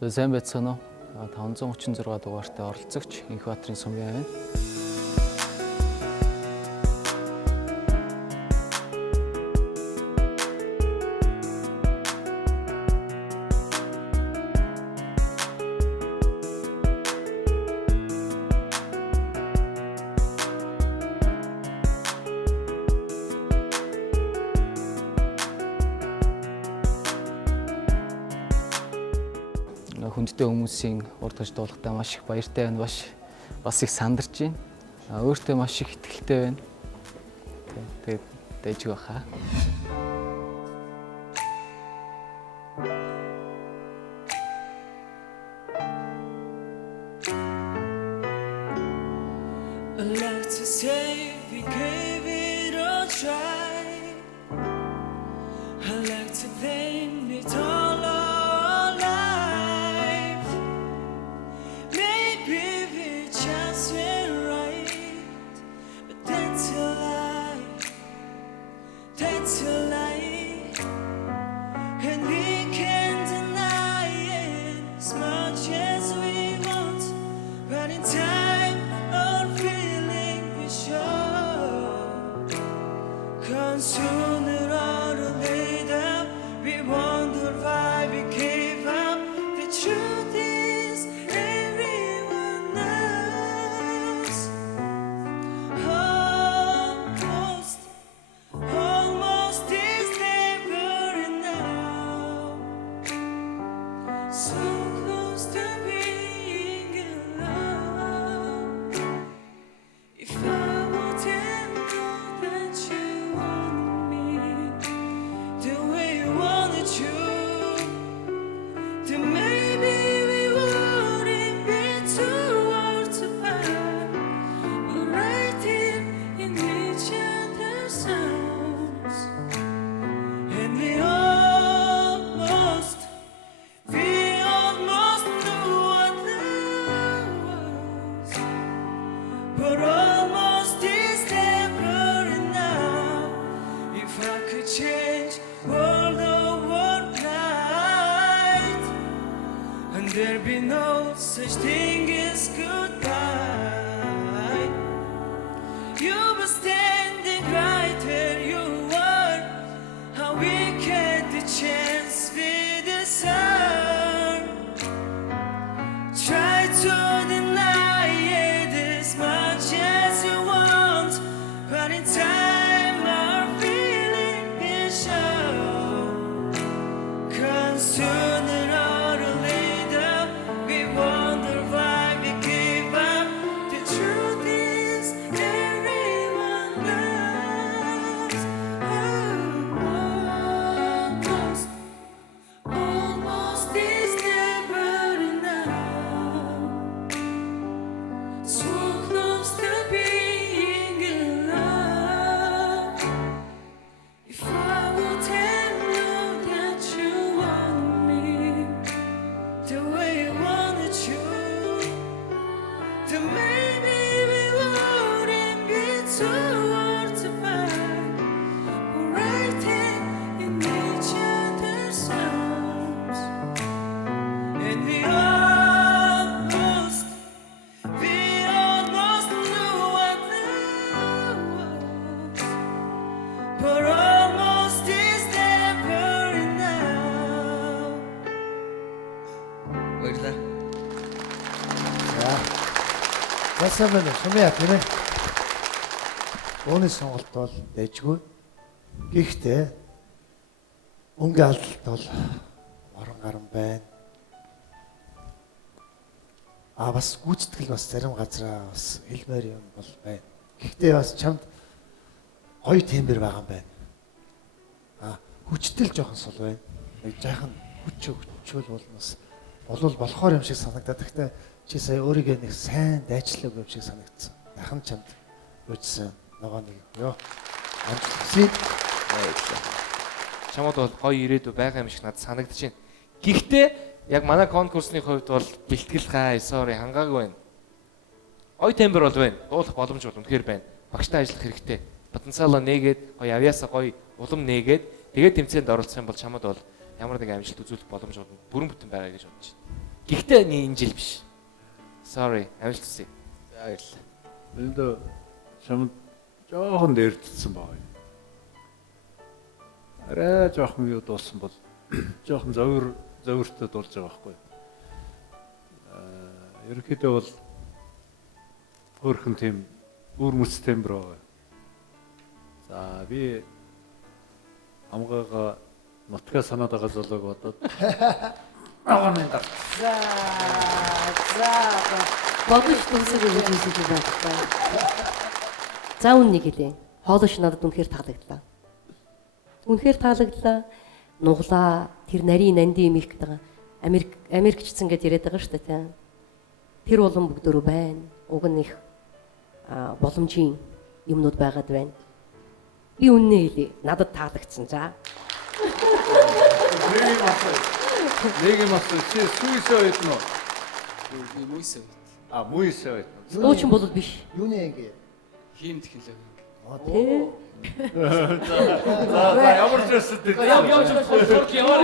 Сайн байцгаана уу? 536 дугаартай оролцогч Инхбаатарын Сумын байна. Хүндтэй хүмүүсийн урд хаж дуулахтаа маш их баяртай байна, бас их сандарч байна. Өөртөө маш их итгэлтэй байна. Тэгээд дэжиг баха. I like to say we gave it a try. I like to blame it all our life. Maybe we just went right, but that's a lie. That's a lie, and we can't deny it as much as we want. But in time, our feeling we show. 'Cause sooner or later, we wonder why we gave up. The truth is, everyone knows. Almost is never enough. So close to being alone. If I wouldn't know that you want me the way you wanted you, then maybe we wouldn't be too hard to find. We're right in each other's arms, and we almost knew what love was. But almost is never enough. If I could change world overnight, and there'd be no such thing as goodbye. You were standing right where you were. How we get the chance we deserve. Try to deny it as much as you want, but in time our feeling will show. 'Cause sooner or later we wonder why we gave up. The truth is, everyone knows. Almost is never enough. So close to being alone. If I would have known that you want me the way you wanted you, then maybe we wouldn't be too hard to find. We're right in each other's arms, and we almost knew what love was. But almost is never enough. Баярлалаа. Яасан бэ? Сумья тийм ээ. Өөний сонголт бол дэжгүй. Гэхдээ өнгө алдалт бол орон гарan байна. Бас гүйцэтгэл бас зарим газараа бас хэлмээр юм бол байна. Гэхдээ бас чамд гоё тембэр байгаа юм байна. Хүчтэл жоохон сул байна. Нэг жаахан хүчөөл болноос болов болохоор юм шиг санагдаад. Гэхдээ чи сая өөрийгөө нэг сайн дайчлаг юм шиг санагдсан. Яхан чамд үчсэн нөгөө нэг ёо. Амжилт. Чамд бол гоё ирээдүй байгаа юм шиг надад санагдаж байна. Гэхдээ яг манай конкурсны хувьд бол бэлтгэл sorry хангаагүй байна. Ой тембер бол байна. Дуулах боломж бол үнэхээр байна. Багштай ажиллах хэрэгтэй. Потенциалаа нээгээд гоё авьяасаа гоё улам нээгээд тэгээд тэмцээнд оролцох юм бол чамд бол ямар нэг амжилт үзүүлэх боломж бүрэн бүтэн байгаа гэж бодож байна. Гэхдээ энэ жил биш. Sorry, амжилт хүсье. За баярлалаа. Энд чамд жоохон дэрдсэн баг. Арай жоохон юу дуулсан бол жоохон зовиртой дуулж байгаа байхгүй. Ерөнхийдөө бол хөөрхөн тийм үр мэс тембр байгаа. За би амгаага нутгаа санаад байгаа золог бодоод агарын гар. За бодож дүнсэг гэж хэлж байна. За үннийг хэлээ. Хоолойш надад үнэхээр таалагдлаа. Үнэхээр таалагдлаа. Нуглаа тэр нарийн нандин юм их гэдэг. Америкчцэн гэж яриад байгаа шүү дээ тийм. Тэр болон бүгдөө байна. Уг нь их боломжийн юмнууд байгаад байна. Би үннээ хэлээ. Надад таалагдсан. За. Нэг юм асуу чи сүйсээ ойд нь уу? Би мөйсөө байт. А мүйсээ ойд. Уучин бол биш. Юу нэ ингэ? Хийм технологи. Тэ. За ямар ч өсөд. Явж явж яваа.